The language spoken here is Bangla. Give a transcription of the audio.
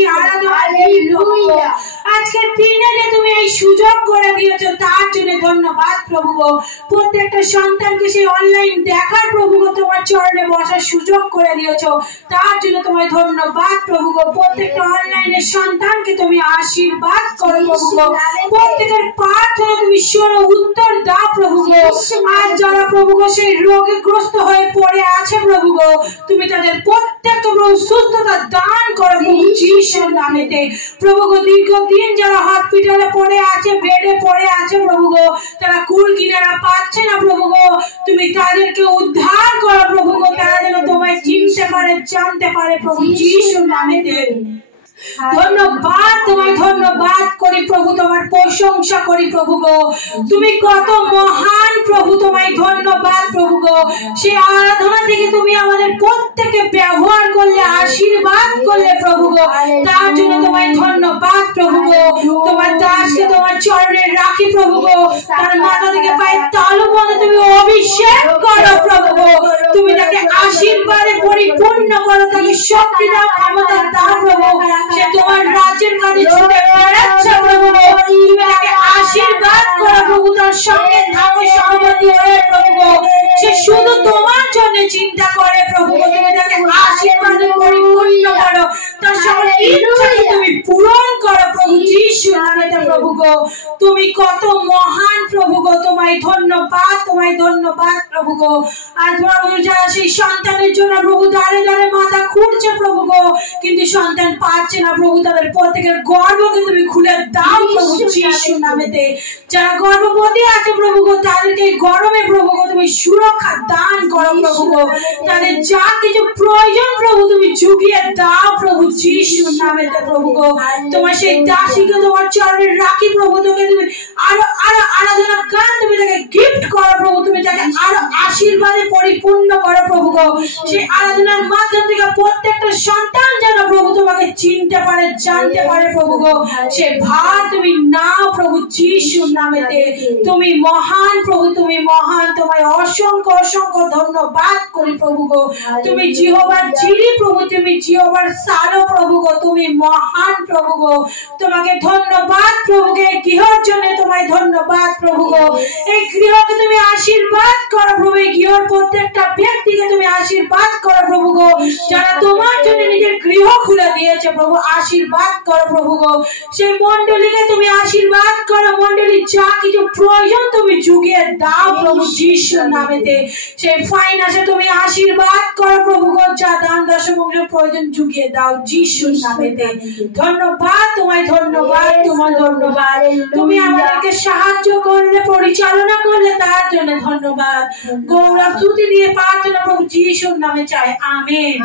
এই আরাধনা। আজকের দিনে যে তুমি এই সুযোগ করে দিয়েছো তার জন্য ধন্যবাদ প্রভু গো। প্রত্যেকটা সন্তানকে সেই অনলাইন দেখার প্রভু গো, তোমার চরণে বসার সুযোগ করে দিয়েছো তার জন্য তোমায় ধন্যবাদ প্রভু গো। প্রত্যেকটা অনলাইনের সন্তানকে তুমি আশীর্বাদ করো প্রভু গো। প্রত্যেকের প্রার্থনা তুমি শোনো, উত্তর দাও প্রভু গো। আর যারা প্রভু গো সেই রোগগ্রস্ত হয়ে পড়ে আছে প্রভু গো, তুমি তাদের প্রত্যেকটা প্রভু সুস্থতা দান করো প্রভু যিশুর নামেতে। প্রভু গো দীর্ঘদিন যারা হসপিটালে পড়ে আছে, বেডে পড়ে আছে প্রভু গো, তারা কুল কিনারা পাচ্ছে না প্রভু গো, তুমি তাদেরকে উদ্ধার করো প্রভু গো। তারা যেন তোমায় চিনতে পারে, জানতে পারে প্রভু যিশুর নামেতে। ধন্যবাদ, তোমায় ধন্যবাদ করি প্রভু, তোমার প্রশংসা করি প্রভু গো। তুমি কত মহান প্রভু, তোমায় ধন্যবাদ প্রভু গো। সেই আরাধনা থেকে তুমি আমাদের প্রত্যেকে ব্যবহার করলে, আশীর্বাদ করলে প্রভু গো, তার জন্য তোমায় ধন্যবাদ প্রভু গো। তোমার দাসকে তোমার চরণে রাখি প্রভু গো, তার মাথা থেকে পায়ের তালু পর্যন্ত তুমি অভিষেক করো প্রভু গো। তুমি তাকে আশীর্বাদে পরিপূর্ণ করো, তাকে শক্তি দাও, ক্ষমতা দাও প্রভু। সে তোমার রাজ্যের কাজে ছুটে বেড়াচ্ছে প্রভু গো, তুমি তাকে আশীর্বাদ করো প্রভু। তার সঙ্গে থাকো, সহমতি হয়ে প্রভু গো। সে শুধু তোমার জন্য চিন্তা করে প্রভু গো, তুমি তাকে আশীর্বাদে পরিপূর্ণ করো, তার সকল ইচ্ছাকে তুমি পূরণ করো প্রভু যিশুর নামেতে প্রভু গো। তুমি কত মহান প্রভু গো, তোমায় ধন্যবাদ, তোমায় ধন্যবাদ প্রভু গো। আর প্রভু যারা সেই সন্তানের জন্য প্রভু দাঁড়ে দাঁড়ে মাথা খুঁড়ছে প্রভু গো, কিন্তু সন্তান পাচ্ছে না প্রভু, তাদের প্রত্যেকের গর্ভকে তুমি খুলে দাও প্রভু যিশুর নামেতে। যারা গর্ভবতী আছে প্রভু গো, তাদেরকে গরমে প্রভু গো তুমি সুরক্ষা দান করো প্রভু গো। তাদের যা কিছু প্রয়োজন প্রভু তুমি জুগিয়ে দাও প্রভু যিশুর নামেতে প্রভু গো। তোমার সেই দাসীকে তোমার চরণে রাখি প্রভু, তোকে তুমি আরো আরো আরাধনা গান তুমি তাকে গিফট করো প্রভু, তুমি তাকে আরো আশীর্বাদে পরিপূর্ণ করো প্রভু গো। সেই আরাধনার মাধ্যম থেকে প্রত্যেকটা সন্তান যেন প্রভু তোমাকে চিনতে পারে, জানতে পারে প্রভু গো। সে ভার তুমি নাও প্রভু যিশুর নামেতে। তুমি মহান প্রভু, তুমি মহান, তোমায় অসংখ্য অসংখ্য ধন্যবাদ করি প্রভু গো। তুমি জিহোবার জিরি প্রভু, তুমি জিহোবার সালো প্রভু গো, তুমি মহান প্রভু গো। তোমাকে ধন্যবাদ প্রভু গো। এই গৃহর জন্য তোমায় ধন্যবাদ প্রভু গো। এই গৃহকে তুমি আশীর্বাদ করো প্রভু, এই গৃহর প্রত্যেকটা ব্যক্তিকে তুমি আশীর্বাদ করো প্রভু গো। যারা তোমার জন্য নিজের গৃহ খুলে দিয়েছে প্রভু, আশীর্বাদ করো প্রভু গো। সেই মন্ডলীকে তুমি আশীর্বাদ করো, মন্ডলীর যা কিছু প্রয়োজন তুমি জুগিয়ে দাও প্রভু যিশুর নামেতে। সেই ফাইন্যান্সে তুমি আশীর্বাদ করো প্রভু গো, যা দান দশমাংশ প্রয়োজন জুগিয়ে দাও যিশুর নামেতে। ধন্যবাদ, তোমায় ধন্যবাদ, তোমার ধন্যবাদ। তুমি আমাদেরকে সাহায্য করলে, পরিচালনা করলে তার জন্য ধন্যবাদ। গৌরব স্তুতি দিয়ে প্রার্থনা প্রভু যিশুর নামে চাই, আমেন।